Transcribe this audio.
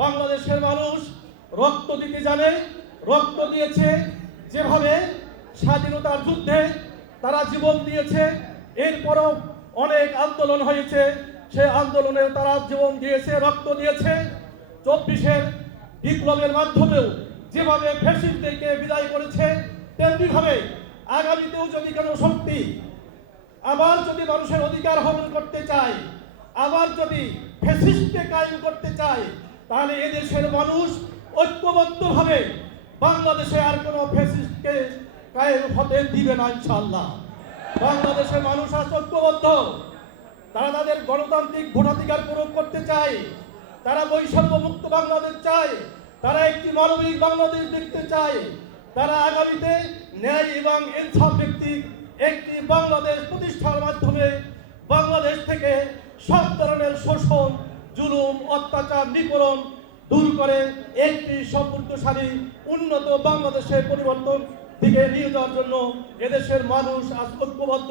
বাংলাদেশের মানুষ রক্ত দিতে জানে, রক্ত দিয়েছে। যেভাবে স্বাধীনতার যুদ্ধে তারা জীবন দিয়েছে, এরপরও অনেক আন্দোলন হয়েছে, সেই আন্দোলনে তারা জীবন দিয়েছে, রক্ত দিয়েছে। 24-এর বিপ্লবের মাধ্যমেও যেভাবে ফ্যাসিস্টদেরকে বিদায় করেছে, তেমনিভাবে আগামীতেও যদি কোনো শক্তি আবার যদি মানুষের অধিকার হরণ করতে চায়, আবার যদি ফ্যাসিস্টকে কায়েম করতে চায়, তাহলে এদেশের মানুষ ঐক্যবদ্ধভাবে বাংলাদেশে আর কোনো ফ্যাসিস্টকে কায়েম হতে দিবে না ইনশাআল্লাহ। বাংলাদেশের মানুষ আজ ঐক্যবদ্ধ। তারা তাদের গণতান্ত্রিক ভোটাধিকার প্রয়োগ করতে চায়, তারা বৈষম্য মুক্ত বাংলাদেশ চায়, তারা একটি মানবিক বাংলাদেশ দেখতে চায়, তারা আগামীতে ন্যায় এবং ইনসাফ ভিত্তিক একটি বাংলাদেশ প্রতিষ্ঠার মাধ্যমে বাংলাদেশ থেকে সব ধরনের শোষণ, জুলুম, অত্যাচার, নিপীড়ন দূর করে একটি সমৃদ্ধশালী উন্নত বাংলাদেশের পরিবর্তন দিকে নিয়ে যাওয়ার জন্য এদেশের মানুষ আজ ঐক্যবদ্ধ।